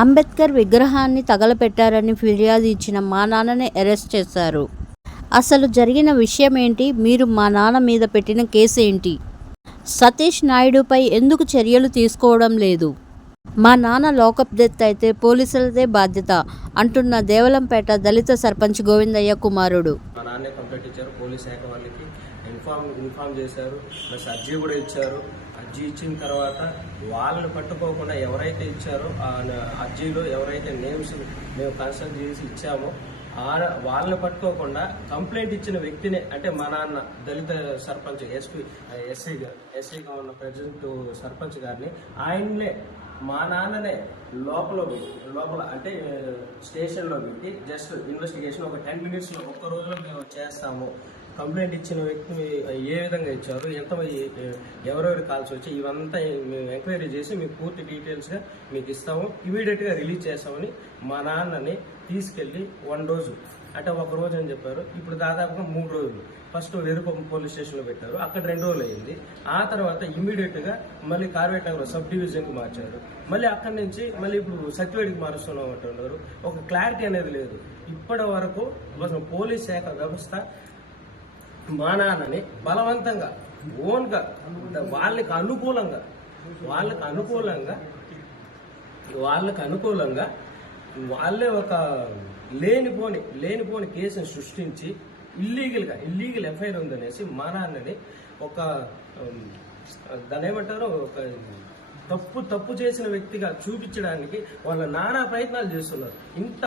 అంబేద్కర్ విగ్రహాన్ని తగలపెట్టారని ఫిర్యాదు ఇచ్చిన మా నాన్నని అరెస్ట్ చేశారు. అసలు జరిగిన విషయం ఏంటి? మీరు మా నాన్న మీద పెట్టిన కేసు ఏంటి? సతీష్ నాయుడుపై ఎందుకు చర్యలు తీసుకోవడం లేదు? మా నాన్న లాకప్ డెత్ అయితే పోలీసులదే బాధ్యత అంటున్న దేవలంపేట దళిత సర్పంచ్ గోవిందయ్య కుమారుడు. మా నాన్నే కంప్లైంట్ ఇచ్చారు, పోలీస్ శాఖ వాళ్ళకి ఇన్ఫార్మ్ చేశారు, ప్లస్ అర్జీ కూడా ఇచ్చారు. అర్జీ ఇచ్చిన తర్వాత వాళ్ళని పట్టుకోకుండా ఎవరైతే ఇచ్చారో ఆ అర్జీలో ఎవరైతే నేమ్స్ మేము కన్సల్ట్ చేసి ఇచ్చామో వాళ్ళని పట్టుకోకుండా కంప్లైంట్ ఇచ్చిన వ్యక్తినే, అంటే మా నాన్న దళిత సర్పంచ్ ఎస్సీగా ఉన్న ప్రెసిడెంట్ సర్పంచ్ గారిని ఆయన్నే మా నాన్ననే లోపల అంటే స్టేషన్లో పెట్టి జస్ట్ ఇన్వెస్టిగేషన్ ఒక 10 minutesలో ఒక్క రోజులో మేము చేస్తాము. కంప్లైంట్ ఇచ్చిన వ్యక్తిని ఏ విధంగా ఇచ్చారు, ఎవరెవరి కాల్స్ వచ్చి ఇవంతా మేము ఎంక్వైరీ చేసి మీకు పూర్తి డీటెయిల్స్గా మీకు ఇస్తాము, ఇమీడియట్గా రిలీజ్ చేస్తామని మా నాన్నని తీసుకెళ్ళి 1 రోజు, అంటే 1 రోజు అని చెప్పారు. ఇప్పుడు దాదాపుగా 3 రోజులు. ఫస్ట్ వెరుకొమ్మ పోలీస్ స్టేషన్లో పెట్టారు, అక్కడ 2 రోజులు అయింది. ఆ తర్వాత ఇమీడియట్గా మళ్ళీ కార్వేటనగర్ సబ్ డివిజన్కి మార్చారు. మళ్ళీ అక్కడి నుంచి మళ్ళీ ఇప్పుడు సత్యవేడికి మారుస్తున్నాం అంటున్నారు. ఒక క్లారిటీ అనేది లేదు. ఇప్పటి వరకు పోలీస్ శాఖ వ్యవస్థ మా నాన్నని బలవంతంగా ఓన్గా వాళ్ళకి అనుకూలంగా వాళ్ళే ఒక లేనిపోని కేసును సృష్టించి ఇల్లీగల్ ఎఫ్ఐఆర్ ఉందనేసి మా నాన్నని ఒక దాని ఏమంటారు, ఒక తప్పు చేసిన వ్యక్తిగా చూపించడానికి వాళ్ళ నానా ప్రయత్నాలు చేస్తున్నారు. ఇంత